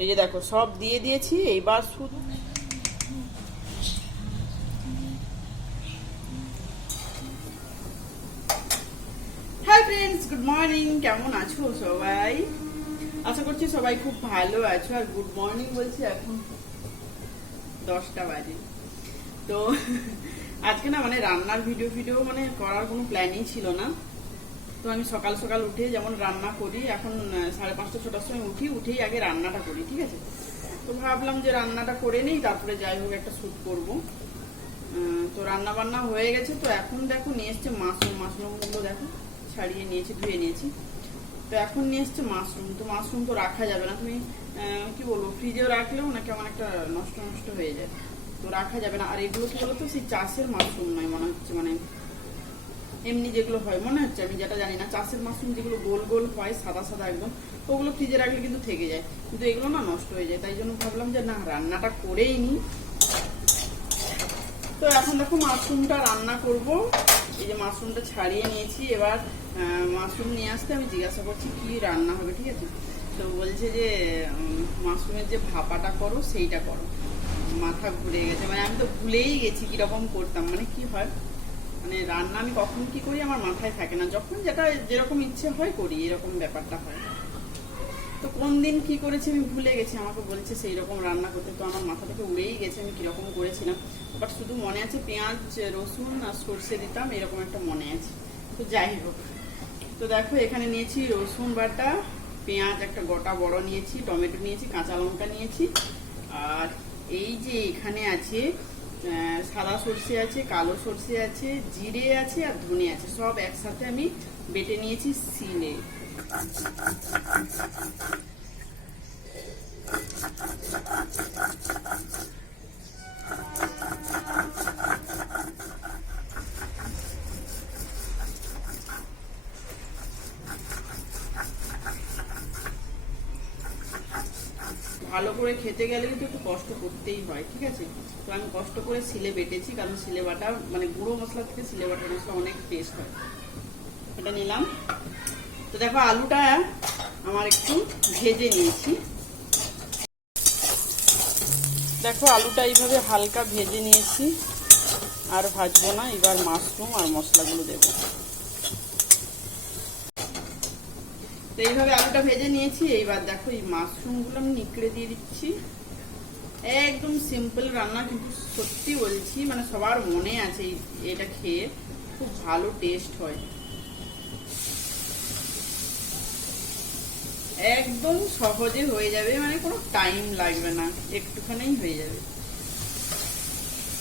এই যে দেখো, সব দিয়ে দিয়েছি, এইবার শুধু হাই ফ্রেন্ডস গুড মর্নিং কেমন আছো সবাই? আশা করছি সবাই খুব ভালো আছো, আর গুড মর্নিং বলছি এখন দশটা বাজে। তো আজকে না মানে রান্নার ভিডিও ভিডিও মানে করার কোনো প্ল্যানই ছিল না। তো আমি সকাল সকাল উঠে যেমন রান্না করি, এখন সাড়ে পাঁচটা, ছটার সময় উঠি, উঠেই আগে রান্নাটা করি, ঠিক আছে? তো ভাবলাম যে রান্নাটা করে নেই, তারপরে যাই হোক একটা শ্যুট করব। তো রান্না বান্না হয়ে গেছে, তো এখন দেখো নিয়ে এসছে মাশরুম, মাশরুমগুলো দেখো, ছাড়িয়ে নিয়েছি, ধুয়ে নিয়েছি। তো এখন নিয়ে এসছে মাশরুম, তো মাশরুম তো রাখা যাবে না, তুমি কি বলব, ফ্রিজেও রাখলেও না কেমন একটা নষ্ট নষ্ট হয়ে যায়। তো রাখা যাবে না, আর এগুলো কি বলতো, সেই চাষের মাশরুম নয়, মনে হচ্ছে মানে এমনি যেগুলো হয়, মনে হচ্ছে আমি যেটা জানি না, চাষের মাশরুম যেগুলো গোল গোল হয়, সাদা সাদা একদম, ওগুলো ফ্রিজে রাখলে কিন্তু থেকে যায়। কিন্তু এগুলো না নষ্ট হয়ে যায়, তাই জন্য ভাবলাম যে না, রান্নাটা করেই নি তো এখন দেখো মাশরুমটা রান্না করব। এই যে মাশরুমটা ছাড়িয়ে নিয়েছি, এবার মাশরুম নিয়ে আসতে আমি জিজ্ঞাসা করছি কি রান্না হবে, ঠিক আছে? তো বলছে যে মাশরুমের যে ভাপাটা করো, সেইটা করো। মাথা ঘুরে গেছে মানে আমি তো ভুলেই গেছি কীরকম করতাম মানে কি হয়? মানে রান্না আমি কখন কি করি আমার মাথায় থাকে না। যখন যেটা যেরকম ইচ্ছে হয় করি, এরকম ব্যাপারটা হয়। তো কোন দিন কি করেছি আমি ভুলে গেছি, আমাকে বলছে সেই রকম রান্না করতে। তো আমার মাথা থেকে উড়েই গেছে, আমি কীরকম করেছিলাম বাট শুধু মনে আছে পেঁয়াজ, রসুন আর সর্ষে দিতাম, এরকম একটা মনে আছে। তো যাই হোক। তো দেখো, এখানে নিয়েছি রসুন বাটা, পেঁয়াজ একটা গোটা বড় নিয়েছি, টমেটো নিয়েছি, কাঁচা লঙ্কা নিয়েছি। আর এই যে এখানে আছে সাদা সর্ষে আছে, কালো সর্ষে আছে, জিরে আছে আর ধনে আছে। সব একসাথে আমি বেটে নিয়েছি সিলে ভালো করে খেতে গেলে কিন্তু একটু কষ্ট করতেই হয়, ঠিক আছে? তো আমি কষ্ট করে সিলে বেটেছি, কারণ সিলে বাটা মানে গুঁড়ো মশলা থেকে সিলে বাটা মশলা অনেক টেস্ট হয়। এটা নিলাম। তো দেখো, আলুটা আমার একটু ভেজে নিয়েছি। দেখো, আলুটা এইভাবে হালকা ভেজে নিয়েছি। আর ভাজবো না, এবার মাশরুম আর মশলাগুলো দেবো। তো এইভাবে আলুটা ভেজে নিয়েছি। এইবার দেখো এই মাশরুমগুলো আমি নিকড়ে দিয়ে দিচ্ছি। একদম সিম্পল রান্না, কিন্তু সত্যি বলছি মানে সবার মনে আছে এটা খেয়ে খুব ভালো টেস্ট হয়। একদম সহজে হয়ে যাবে মানে কোনো টাইম লাগবে না, একটুখানেই হয়ে যাবে।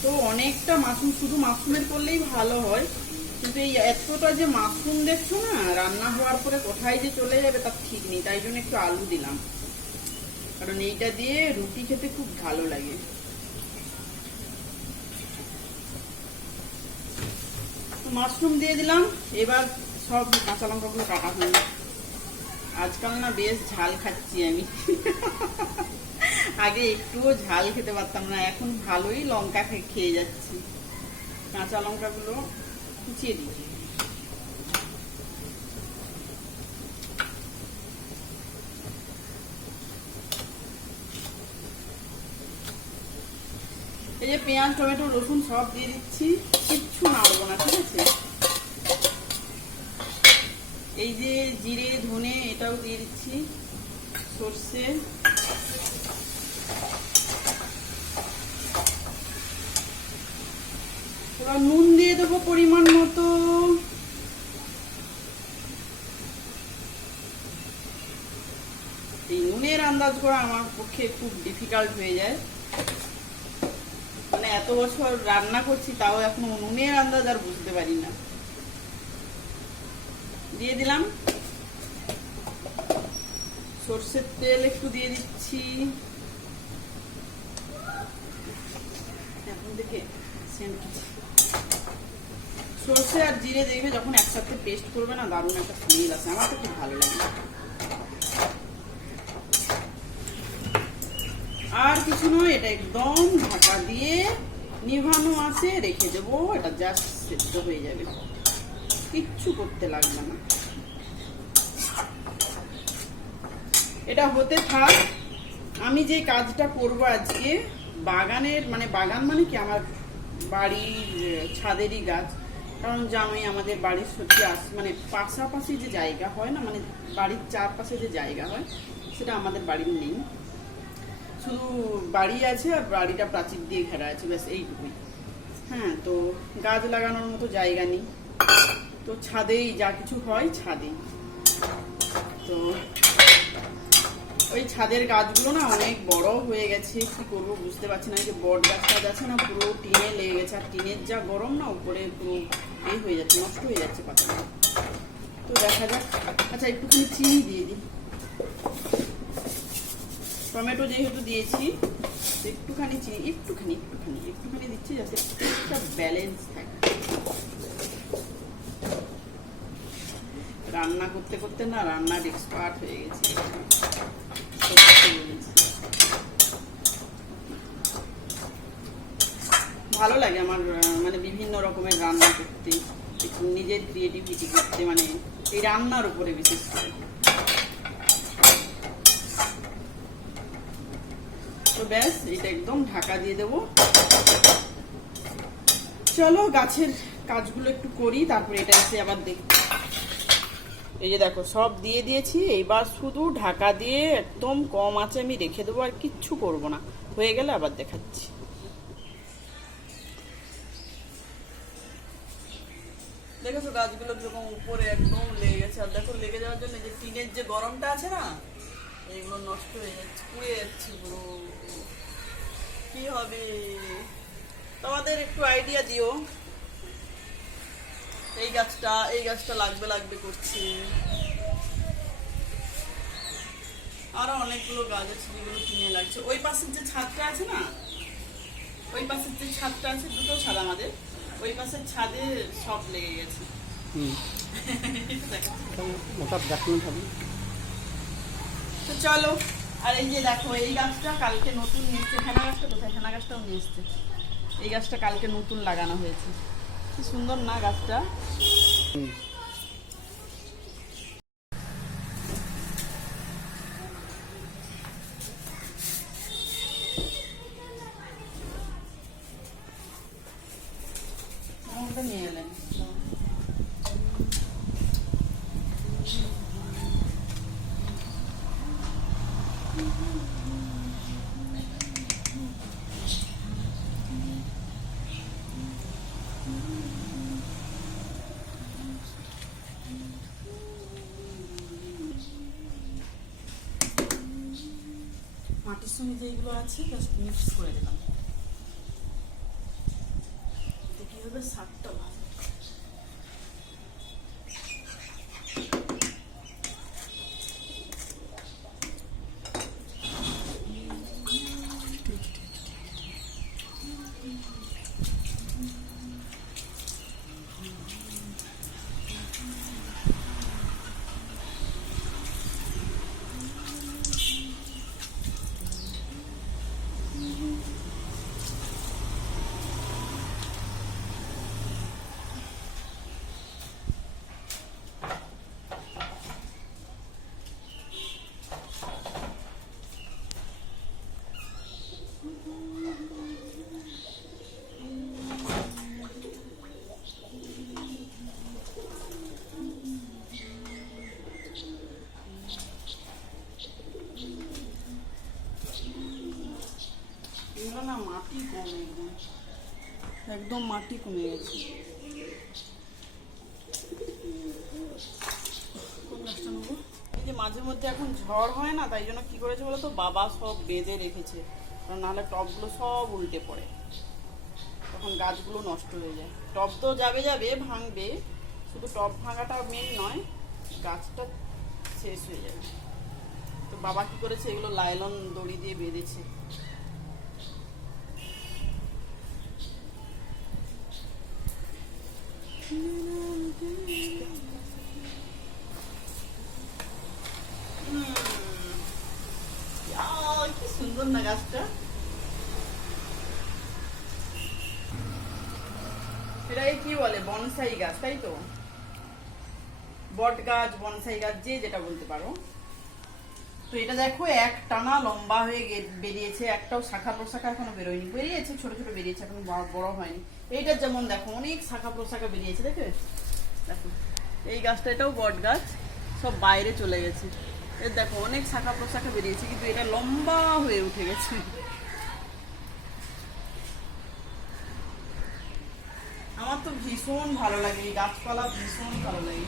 তো অনেকটা মাশরুম, শুধু মাশরুমের করলেই ভালো হয়। কিন্তু এই এতটা যে মাশরুম দেখছ না, রান্না হওয়ার পরে কোথায় যে চলে যাবে তার ঠিক নেই, তাই জন্য একটু আলু দিলাম। কারণ এইটা দিয়ে রুটি খেতে খুব ভালো লাগে। মাশরুম দিয়ে দিলাম, এবার সব কাঁচা লঙ্কাগুলো কাটা হয়ে আজকাল না বেশ ঝাল খাচ্ছি আমি। আগে একটুও ঝাল খেতে পারতাম না, এখন ভালোই লঙ্কা খেয়ে যাচ্ছি। কাঁচা লঙ্কাগুলো কুচিয়ে দিচ্ছি এই যে পেঁয়াজ, টমেটো, রসুন সব দিয়ে দিচ্ছি, কিচ্ছু নাড়বো না, ঠিক আছে? এই যে জিরে, ধনে, এটাও দিয়ে দিচ্ছি, সর্ষে। এবার নুন দিয়ে দেবো পরিমাণ মতো। এই নুনের আন্দাজ করা আমার পক্ষে খুব ডিফিকাল্ট হয়ে যায়। মানে এত বছর রান্না করছি, তাও এখনও নুনের আন্দাজ আর বুঝতে পারি না। দিয়ে দিলাম। সর্ষের তেল একটু দিয়ে দিচ্ছি। এখন scent হচ্ছে। সর্ষে আর জিরে দেখবে যখন একসাথে পেস্ট করবে না, দারুণ একটা স্মেল আছে আমার তো খুব ভালো লাগে। আর কিছু নয়, এটা একদম ঢাকা দিয়ে নিভানো আছে, রেখে দেবো, এটা জাস্ট সেদ্ধ হয়ে যাবে। কিচ্ছু করতে লাগবে না। এটা হতে থাক, আমি যে কাজটা করব আজকে, বাগানের মানে বাগান মানে কি? আমার বাড়ির ছাদেরই গাছ। কারণ জানোই আমাদের বাড়ির সত্যি আস মানে পাশাপাশি যে জায়গা হয় না মানে বাড়ির চারপাশে যে জায়গা হয়, সেটা আমাদের বাড়ির নেই। শুধু বাড়ি আছে আর বাড়িটা প্রাচীর দিয়ে ঘেরা আছে, ব্যাস এইটুকুই। হ্যাঁ তো গাছ লাগানোর মতো জায়গা নেই। তো ছাদেই যা কিছু হয় ছাদেই তো ওই ছাদের গাছগুলো না অনেক বড় হয়ে গেছে, কি করব বুঝতে পারছি না। যে বট গাছটা আছে না, পুরো টিনে লেগে গেছে। আর টিনের যা গরম না, উপরে পুরো এই হয়ে যাচ্ছে, নষ্ট হয়ে যাচ্ছে পাতাগুলো তো দেখা যাক। আচ্ছা একটুখানি চিনি দিয়ে দিই। টমেটো যেহেতু দিয়েছি একটুখানি চিনি, একটুখানি একটুখানি একটুখানি দিচ্ছি যাতে একটা ব্যালেন্স থাকে। রান্না করতে করতে না, রান্নার এক্সপার্ট হয়ে গেছে সত্যি বলেছি। ভালো লাগে আমার মানে বিভিন্ন রকমের রান্না করতে নিজের ক্রিয়েটিভিটি করতে মানে এই রান্নার উপরে বিশেষ করে। তো ব্যাস, এটা একদম ঢাকা দিয়ে দেবো। চলো গাছের কাজগুলো একটু করি, তারপরে এটা এসে আবার দেখতে এই যে দেখো, সব দিয়ে দিয়েছি, এইবার শুধু ঢাকা দিয়ে একদম কম আছে আমি রেখে দেবো, আর কিচ্ছু করব না। হয়ে গেলে আবার দেখাচ্ছি। দেখেছ গাছগুলো যখন উপরে একদম লেগে গেছে। আর দেখো, লেগে যাওয়ার জন্য যে টিনের যে গরমটা আছে না, এইগুলো নষ্ট হয়ে যাচ্ছে, পুড়ে যাচ্ছে পুরো। কি হবে? তোমাদের একটু আইডিয়া দিও। এই গাছটা এই গাছটা লাগবে লাগবে করছে। আরও অনেকগুলো গাছ আছে যেগুলো কিনে লাগছে। ওই পাশের যে ছাদটা আছে না, ওই পাশের যে ছাদটা আছে, দুটো ছাদ আমাদের। ওই পাশের ছাদে সব লেগে গেছে। তো চলো আর এই যে দেখো এই গাছটা কালকে নতুন নিচ্ছে হেনা গাছটা কোথায়? হেনা গাছটাও নিয়ে এসছে। এই গাছটা কালকে নতুন লাগানো হয়েছে। কি সুন্দর না গাছটা? সঙ্গে যেগুলো আছে জাস্ট মিক্স করে দিলাম এতে কি হবে স্বাদটা ভালো এগুলো না একদম মাটি কমে গেছে? এই যে মাঝে মধ্যে এখন ঝড় হয় না, তাই জন্য কি করেছে বলতো? বাবা সব বেঁধে রেখেছে। কারণ নাহলে টবগুলো সব উল্টে পড়ে। তখন গাছগুলো নষ্ট হয়ে যায়। টব তো যাবে যাবে, ভাঙবে। শুধু টব ভাঙাটা মেন নয়, গাছটা শেষ হয়ে যাবে। তো বাবা কি করেছে? এগুলো লাইলন দড়ি দিয়ে বেঁধেছে। কি সুন্দর না গাছটা এটাকে কি বলে বনসাই গাছ তাই তো বট গাছ বনসাই গাছ যে যেটা বলতে পারো তো এটা দেখো এক টানা লম্বা হয়ে বেরিয়েছে, একটাও শাখা প্রশাখা এখনও বেরোয়নি। বেরিয়েছে, ছোট ছোট বেরিয়েছে, এখন বড় হয়নি। এইটার যেমন দেখো, অনেক শাখা প্রশাখা বেরিয়েছে দেখে দেখো, এই গাছটা এটাও বট গাছ, সব বাইরে চলে গেছে। এর দেখো, অনেক শাখা প্রশাখা বেরিয়েছে, কিন্তু এটা লম্বা হয়ে উঠে গেছে। আমার তো ভীষণ ভালো লাগে, এই গাছপালা ভীষণ ভালো লাগে।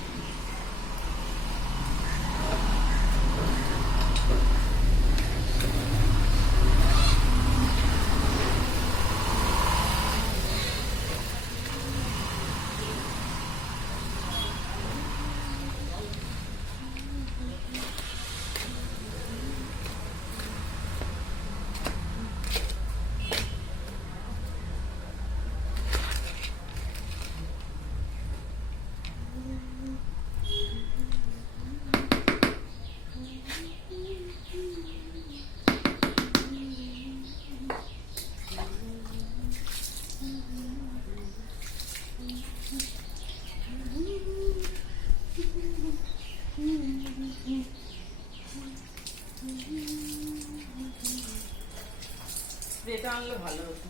স্প্রেটা ভালো হতো।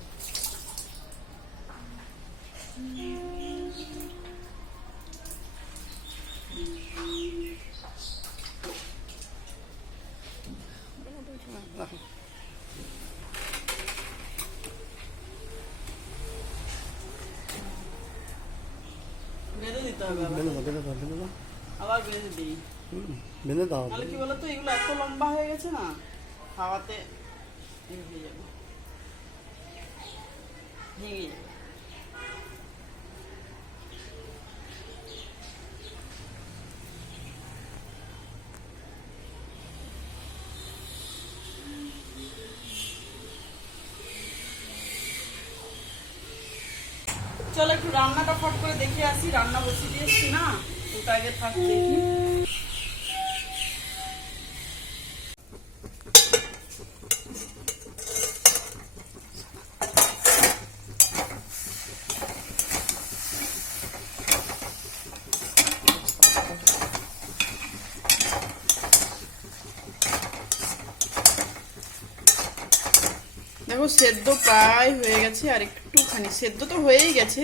আবার। বেঁধে দিই। বেঁধে দাও তাহলে কি বলতো? এগুলো এত লম্বা হয়ে গেছে না হাওয়াতে ইয়ে হয়ে যাবে। চলো একটু রান্নাটা ফট করে দেখে আসি। রান্না বসিয়ে দিয়েছি না। ওটা আগে থাক দেখি দেখো সেদ্ধ প্রায় হয়ে গেছে, আর একটুখানি। সেদ্ধ তো হয়েই গেছে।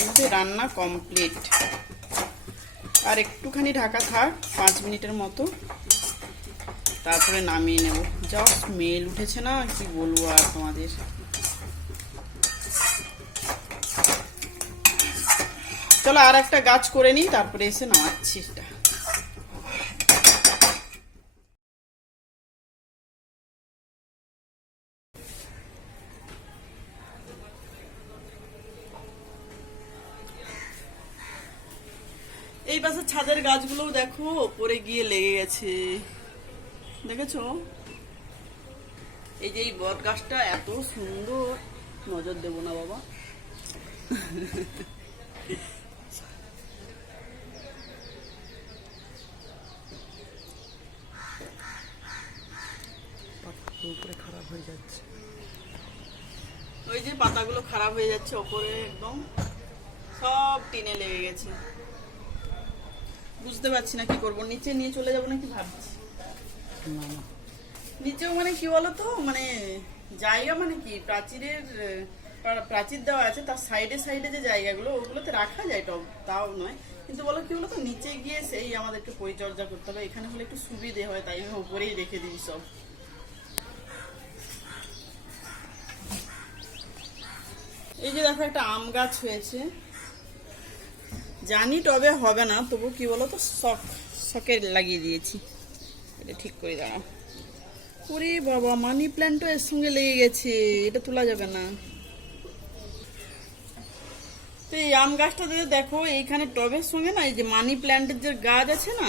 আমাদের রান্না কমপ্লিট আর একটুখানি ঢাকা থাক, পাঁচ মিনিটের মতো। তারপরে নামিয়ে নেব। যা স্মেল উঠেছে না, কি বলব আর তোমাদের? চলো আর একটা গাছ করে নিই, তারপরে এসে নামাচ্ছি। গাছগুলোও দেখো ওপরে গিয়ে লেগে গেছে। দেখেছ? এই যে এই বট গাছটা এত সুন্দর। নজর দেবো না বাবা। উপরে খারাপ হয়ে যাচ্ছে। ওই যে পাতাগুলো খারাপ হয়ে যাচ্ছে ওপরে একদম সব টিনে লেগে গেছে। বুঝতে পারছি না কি করব। নিচে নিয়ে চলে যাব নাকি ভাবছি? নিচেও মানে কি বলতো? মানে জায়গা মানে কি? প্রাচীরের প্রাচীর দেওয়া আছে তার সাইডে সাইডে যে জায়গাগুলো ওগুলোতে রাখা যায় টব তাও নয়। কিন্তু বলো কি বলতো? নিচে গিয়ে সেই আমাদের একটু পরিচর্যা করতে হবে। এখানে হলে একটু সুবিধে হয় তাই আমি উপরেই রেখে দিই সব। এই যে দেখো একটা আম গাছ হয়েছে। জানি টবে হবে না, তবু কি বলো তো শখ, শখে লাগিয়ে দিয়েছি। এটা ঠিক করে দাঁড়াও। ওরে বাবা মানি প্ল্যান্টও এর সঙ্গে লেগে গেছে, এটা তোলা যাবে না। তো এই আম গাছটা যদি দেখো, এইখানে টবের সঙ্গে না, এই যে মানি প্ল্যান্টের যে গাছ আছে না,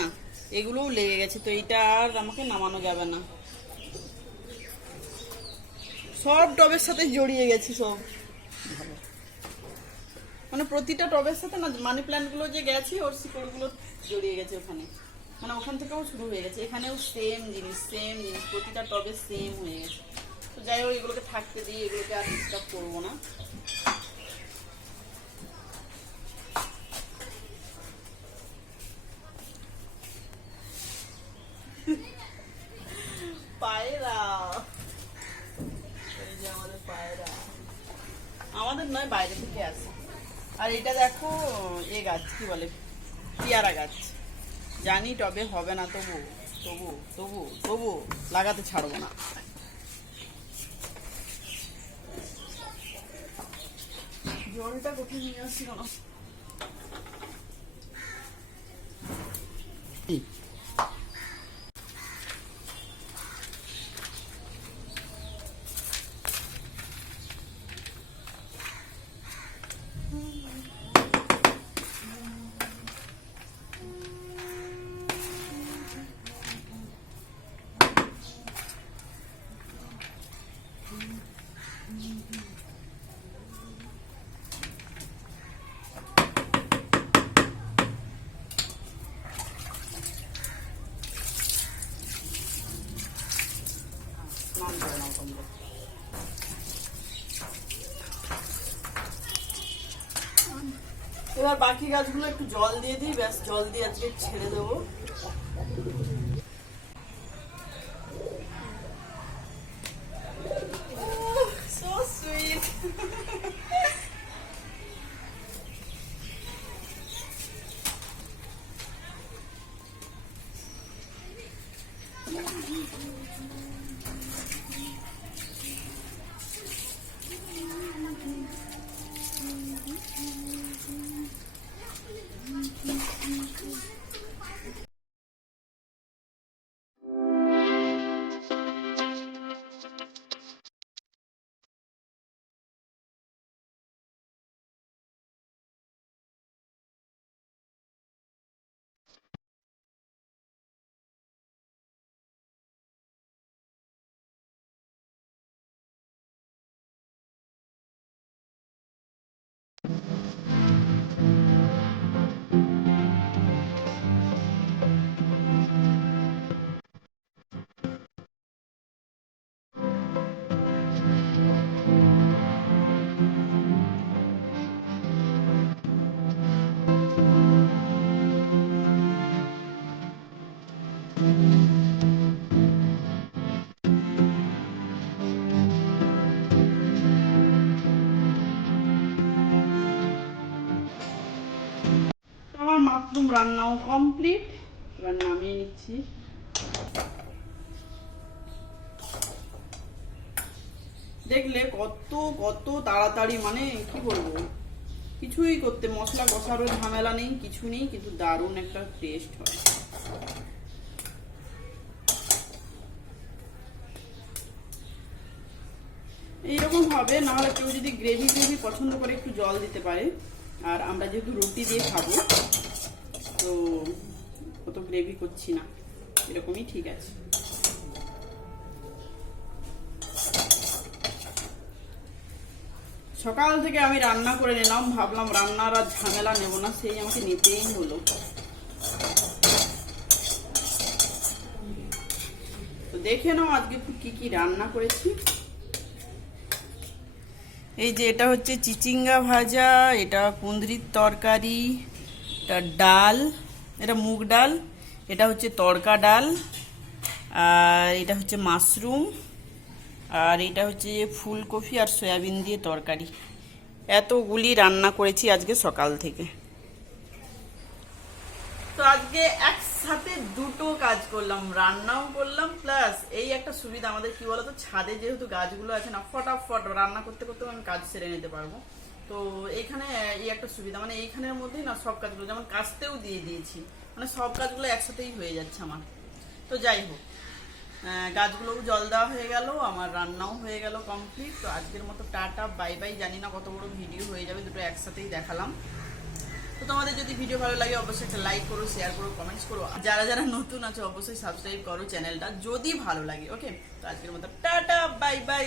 এগুলোও লেগে গেছে, তো এইটা আর আমাকে নামানো যাবে না। সব টবের সাথে জড়িয়ে গেছে সব। মানে প্রতিটা টবের সাথে না মানি প্ল্যান্টগুলো যে গেছে, ওর শিকড়গুলো জড়িয়ে গেছে ওখানে। মানে ওখান থেকেও শুরু হয়ে গেছে। এখানেও সেম জিনিস সেম জিনিস। প্রতিটা টবে সেম হয়ে গেছে। তো যাই হোক, এগুলোকে থাকতে দিই এগুলোকে আর ডিস্টার্ব করব না। পায়রা। যে আমাদের পায়রা। আমাদের নয়, বাইরে থেকে আসে। আর এটা দেখো, এ গাছ, কি বলে? পেয়ারা গাছ। জানি টবে হবে না, তবু তবু তবু তবু লাগাতে ছাড়বো না। জলটা কোথায় নিয়ে আসছি না এবার বাকি গাছগুলো একটু জল দিয়ে দিই ব্যাস জল দিয়ে আজকে ছেড়ে দেবো। রান্নাও কমপ্লিট এবার নামিয়ে নিচ্ছি। দেখলে কত কত তাড়াতাড়ি মানে কি বলব? কিছুই করতে, মশলা কষারও ঝামেলা নেই, কিছু নেই, কিন্তু দারুণ একটা টেস্ট হয়। এইরকম হবে, নাহলে কেউ যদি গ্রেভি গ্রেভি পছন্দ করে একটু জল দিতে পারে। আর আমরা যেহেতু রুটি দিয়ে খাব তো অত গ্রেভি করছি না। এরকমই ঠিক আছে। সকাল থেকে আমি রান্না করে নিলাম, ভাবলাম রান্নার আর ঝামেলা নেব না, সেই আমাকে নিতেই হলো। তো দেখে নাও আজকে কি কি রান্না করেছি। এই যে এটা হচ্ছে চিচিঙ্গা ভাজা, এটা কুঁদরির তরকারি ডাল, এটা মুগ ডাল, এটা হচ্ছে তড়কা ডাল, আর এটা হচ্ছে মাশরুম, আর এটা হচ্ছে ফুলকপি আর সয়াবিন দিয়ে তরকারি। এতগুলি রান্না করেছি আজকে সকাল থেকে। তো আজকে একসাথে দুটো কাজ করলাম, রান্নাও করলাম, প্লাস এই একটা সুবিধা আমাদের কি বলতো, ছাদে যেহেতু গাছগুলো আছে না, ফটাফট রান্না করতে করতে আমি কাজ সেরে নিতে পারব। তো এখানে, এই একটা সুবিধা মানে এইখানের মধ্যেই না সব কাজগুলো, যেমন কাজতেও দিয়ে দিয়েছি মানে সব কাজগুলো একসাথেই হয়ে যাচ্ছে আমার। তো যাই হোক গাছগুলোও জল দেওয়া হয়ে গেল, আমার রান্নাও হয়ে গেল কমপ্লিট তো আজকের মতো টাটা বাই বাই জানি না কত বড় ভিডিও হয়ে যাবে, দুটো একসাথেই দেখালাম। তো তোমাদের যদি ভিডিও ভালো লাগে, অবশ্যই একটা লাইক করো শেয়ার করো কমেন্টস করো। যারা যারা নতুন আছে, অবশ্যই সাবস্ক্রাইব করো চ্যানেলটা, যদি ভালো লাগে ওকে তো আজকের মতো টাটা বাই বাই